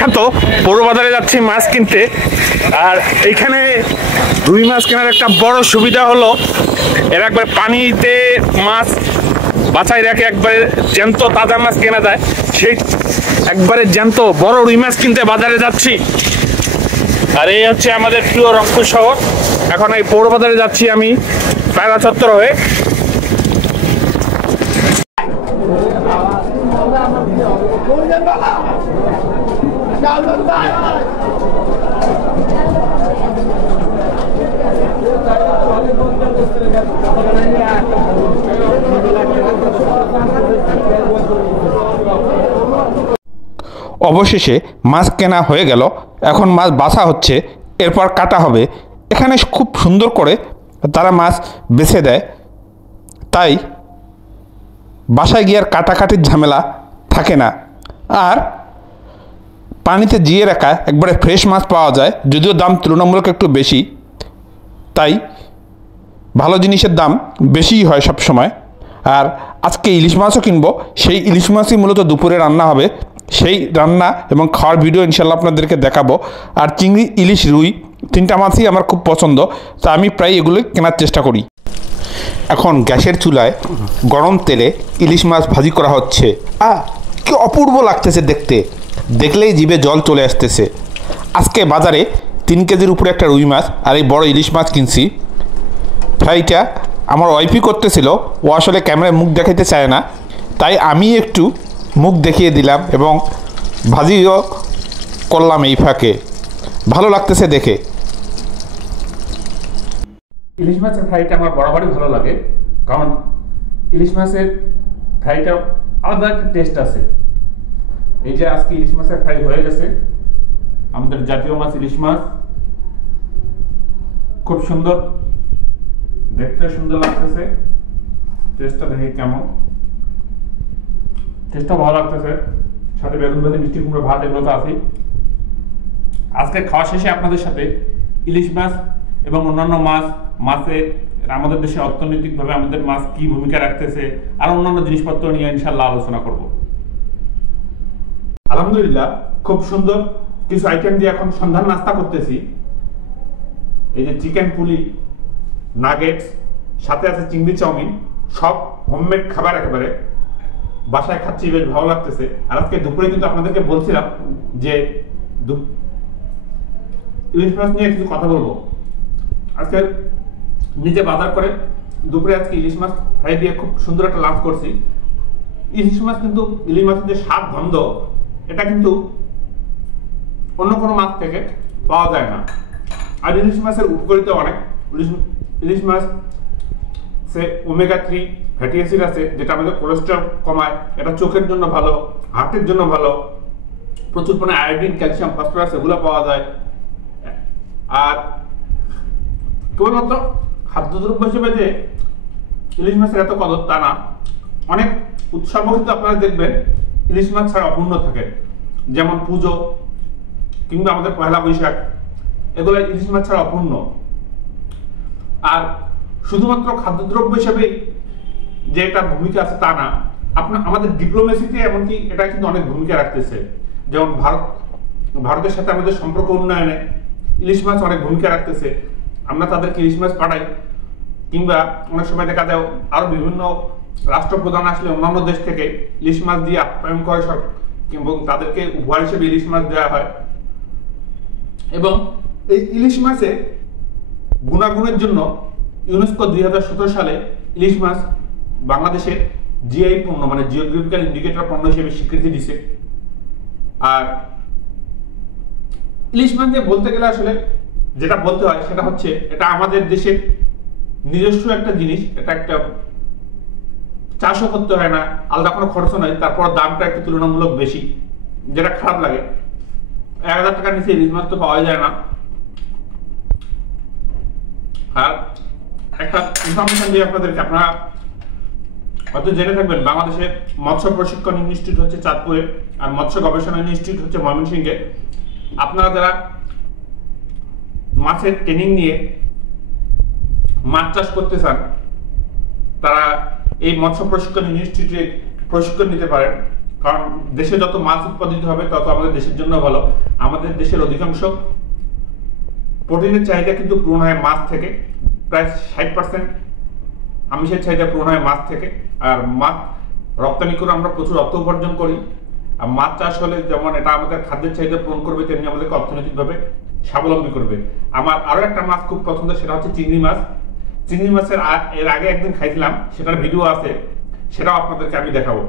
বিখ্যাত বড় বাজারে যাচ্ছি মাছ কিনতে। আর এইখানে রুই মাছ কেনার একটা বড় সুবিধা হলো এর একবার পানিতে মাছ বাছাই রেখে একবারে জ্যান্ত তাজা মাছ কেনা যায়। সেই একবারে জ্যান্ত বড় রুই মাছ কিনতে বাজারে যাচ্ছি। আর এই হচ্ছে আমাদের প্রিয় রংপুর শহর। এখন এই পৌর বাজারে যাচ্ছি আমি পায়রা চত্বর হয়ে। অবশেষে মাছ কেনা হয়ে গেল। এখন মাছ বাছা হচ্ছে, এরপর কাটা হবে। এখানে খুব সুন্দর করে তারা মাছ বেছে দেয়, তাই বাসায় গিয়ে আর কাটাকাটির ঝামেলা থাকে না। আর পানিতে জিয়ে রাখা একবারে ফ্রেশ মাছ পাওয়া যায়, যদিও দাম তুলনামূলক একটু বেশি, তাই ভালো জিনিসের দাম বেশিই হয় সব সময়। আর আজকে ইলিশ মাছও কিনবো, সেই ইলিশ মাছই মূলত দুপুরে রান্না হবে। সেই রান্না এবং খাওয়ার ভিডিও ইনশাল্লাহ আপনাদেরকে দেখাবো। আর চিংড়ি, ইলিশ, রুই তিনটা মাছই আমার খুব পছন্দ, তা আমি প্রায় এগুলোই কেনার চেষ্টা করি। এখন গ্যাসের চুলায় গরম তেলে ইলিশ মাছ ভাজি করা হচ্ছে। কি অপূর্ব লাগতেছে দেখতে, দেখলেই জিভে জল চলে আসতেছে। আজকে বাজারে 3 কেজির উপরে একটা রুই মাছ আর এই বড় ইলিশ মাছ কিনছি। ফ্রাইটা আমার ওয়াইফই করতেছিল, ও আসলে ক্যামেরায় মুখ দেখাতে চায় না, তাই আমি একটু মুখ দেখিয়ে দিলাম এবং ভাজিও করলাম এই ফাঁকে। ভালো লাগতেছে দেখে। ইলিশ মাছের ফ্রাইটা আমার বরাবরই ভালো লাগে, কারণ ইলিশ মাছের ফ্রাইটা আলাদা একটা টেস্ট আছে। এই যে আজকে ইলিশ মাছের ফ্রাই হয়ে গেছে, আমাদের জাতীয় মাছ ইলিশ মাছ, খুব সুন্দর দেখতে, সুন্দর লাগতেছে। টেস্টটা দেখে কেমন, টেস্টটা ভালো লাগতেছে। সাথে বেগুন ভাজি, মিষ্টি কুমড়ো, ভাত এগুলো তো আছেই। আজকে খাওয়া শেষে আপনাদের সাথে ইলিশ মাছ এবং অন্যান্য মাছে আমাদের দেশে অর্থনৈতিকভাবে আমাদের মাছ কি ভূমিকা রাখতেছে আর অন্যান্য জিনিসপত্র নিয়ে ইনশাল্লাহ আলোচনা করব। আলহামদুলিল্লাহ খুব সুন্দর কিছু আইটেম দিয়ে এখন সন্ধ্যার নাস্তা করতেছি। এই যে চিকেন পুলি, নাগেটস, সাথে আছে চিংড়ি চাউমিন, সব হোমমেড খাবার, একেবারে বাসায় খাচ্ছি, বেশ ভালো লাগতেছে। আর আজকে দুপুরে কিন্তু আপনাদেরকে বলছিলাম যে ইলিশ মাছ নিয়ে কিছু কথা বলবো। আজকে নিজে বাজার করে দুপুরে আজকে ইলিশ মাছ ফ্রাই দিয়ে খুব সুন্দর একটা লাঞ্চ করছি। ইলিশ মাছ কিন্তু, ইলিশ মাছের যে স্বাদ গন্ধ, এটা কিন্তু অন্য কোনো মাছ থেকে পাওয়া যায় না। আর ইলিশ মাছের উপকারিতা অনেক। ইলিশ মাছ সে ওমেগা 3 ফ্যাটি অ্যাসিড আছে, যেটা আমাদের কোলেস্টেরল কমায়। এটা চোখের জন্য ভালো, হার্টের জন্য ভালো। প্রচুর পরিমাণে আয়োডিন, ক্যালসিয়াম, ফসফরাস এগুলো পাওয়া যায়। আর কেবলমাত্র খাদ্যদ্রব্য হিসেবে যে ইলিশ মাছের এত কদর তা না, অনেক উৎসব কিন্তু আপনারা দেখবেন ইলিশ মাছ ছাড়া অপূর্ণ থাকে। যেমন পুজো কিংবা আমাদের পয়লা বৈশাখ, এগুলো ইলিশ মাছ ছাড়া অপূর্ণ। আর শুধুমাত্র খাদ্যদ্রব্য হিসেবেই যে এটা ভূমিকা আছে তা না, আমাদের ডিপ্লোমেসিতে এমনকি এটা কিন্তু অনেক ভূমিকা রাখতেছে। যেমন ভারতের সাথে আমাদের সম্পর্ক উন্নয়নে ইলিশ মাছ অনেক ভূমিকা রাখতেছে। আমরা তাদেরকে ইলিশ মাছ পাঠাই, কিংবা অনেক সময় দেখা যায় আরো বিভিন্ন রাষ্ট্রপ্রধান আসলে অন্যান্য দেশ থেকে ইলিশ মাছ দিয়ে আপ্যায়ন করে এবং তাদেরকে উপহার হিসেবে ইলিশ মাছ দেওয়া হয়। এবং এই ইলিশ মাছের গুণাগুণের জন্য ইউনেস্কো 2017 সালে ইলিশ মাছ বাংলাদেশের জিআই পণ্য, মানে জিওগ্রাফিক্যাল ইন্ডিকেটর পণ্য হিসেবে স্বীকৃতি দিছে। আর ইলিশ মাছ নিয়ে বলতে গেলে আসলে যেটা বলতে হয় সেটা হচ্ছে, এটা আমাদের দেশের নিজস্ব একটা জিনিস। এটা একটা চাষও করতে হয় না, আলাদা কোনো খরচ নাই, তারপর দামটা একটু তুলনামূলক বেশি, যেটা খারাপ লাগে। 1000 টাকার নিচে ইলিশ মাছ তো পাওয়া যায় না। আর একটা ইনফরমেশন দিয়ে আপনাদেরকে, আপনারা হয়তো জেনে থাকবেন, বাংলাদেশে মৎস্য প্রশিক্ষণ ইনস্টিটিউট হচ্ছে চাঁদপুরে, আর মৎস্য গবেষণা ইনস্টিটিউট হচ্ছে ময়মনসিংহে। আপনারা যারা মাছের ট্রেনিং নিয়ে মাছ চাষ করতে চান, তারা এই মৎস্য প্রশিক্ষণ ইনস্টিটিউটে প্রশিক্ষণ নিতে পারেন। কারণ দেশে যত মাছ উৎপাদিত হবে তত আমাদের দেশের জন্য ভালো। আমাদের দেশের অধিকাংশ প্রোটিনের চাহিদা কিন্তু পূরণ হয় মাছ থেকে, প্রায় 60% আমিষের চাহিদা পূরণ হয় মাছ থেকে। আর মাছ রপ্তানি করে আমরা প্রচুর অর্থ উপার্জন করি। আর মাছ চাষ হলে যেমন এটা আমাদের খাদ্যের চাহিদা পূরণ করবে, তেমনি আমাদেরকে অর্থনৈতিকভাবে স্বাবলম্বী করবে। আমার আরো একটা মাছ খুব পছন্দ, সেটা হচ্ছে চিংড়ি মাছ। চিংড়ি মাছের এর আগে একদিন খাইছিলাম, সেটার ভিডিও আছে, সেটাও আপনাদেরকে আমি দেখাবো।